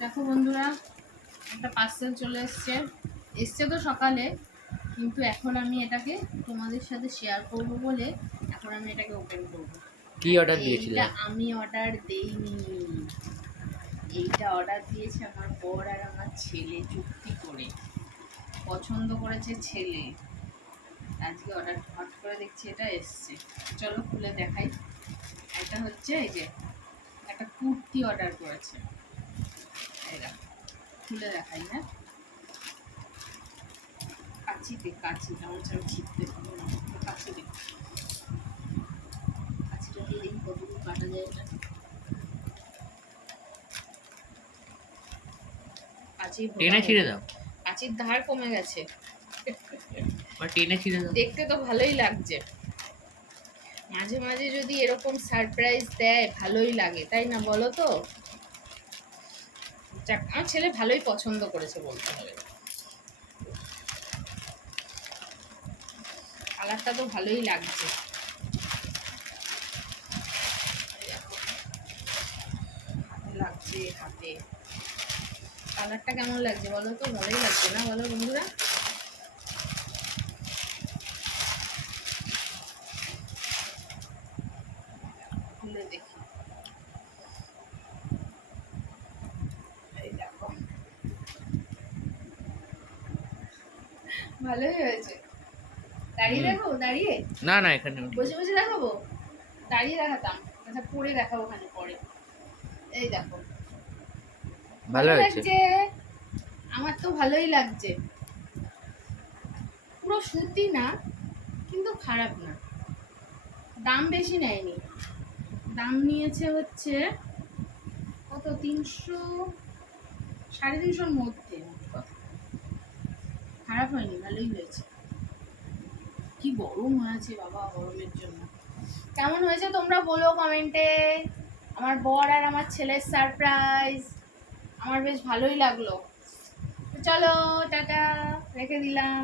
দেখো বন্ধুরা, একটা পার্সেল চলে এসছে তো সকালে, কিন্তু এখন আমি এটাকে তোমাদের সাথে শেয়ার করব বলে এখন আমি এটাকে ওপেন করব। কি অর্ডার দিয়েছিলে? এইটা আমি অর্ডার দেইনি, এইটা অর্ডার দিয়েছে আমার বর আর আমার ছেলে চুক্তি করে, পছন্দ করেছে ছেলে। আজকে অর্ডার হট করে দেখছি এটা এসছে। চলো খুলে দেখাই। এটা হচ্ছে এই যে একটা কুর্তি অর্ডার করেছে, এরা খুলে দেখাই। হ্যাঁ, কাছি যেমন আমি ছিটতে পারবো না, কাছি দে, কাছিটা দিয়ে দেখি কতটুকু কাটা যায় এটা। কাছি টেনে ছিঁড়ে দাও, কাছির ধার কমে গেছে, টেনে ছিঁড়ে দাও। দেখতে তো ভালোই লাগছে। মাঝে মাঝে যদি এরকম সারপ্রাইজ দেয় ভালোই লাগে, তাই না বলো তো? যাক, আমার ছেলে ভালোই পছন্দ করেছে বলতে হবে। কালারটা তো ভালোই লাগছে। হাতে লাগছে, হাতে কালারটা কেমন লাগছে বলো তো? ভালোই লাগছে না বলো বন্ধুরা? খুলে দেখি। এই দেখো, ভালোই হয়েছে। দাঁড়িয়ে দেখো, দাঁড়িয়ে না না, এখানে বসে বসে দেখাবো, দাঁড়িয়ে দেখাতাম। আচ্ছা পরে দেখাবো, ওখানে পরে। এই দেখো, ভালো হয়েছে। লাগছে, আমার তো ভালোই লাগছে। পুরো সুতি না, কিন্তু খারাপ না। দাম বেশি নেয়নি, দাম নিয়েছে হচ্ছে কত, 300 350-র মধ্যে। খারাপ হয়নি, ভালোই হয়েছে। কি গরম হয়েছে বাবা, গরমের জন্য। কেমন হয়েছে তোমরা বলো কমেন্টে। আমার বর আর আমার ছেলের সারপ্রাইজ আমার বেশ ভালোই লাগলো। চলো টাটা, রেখে দিলাম।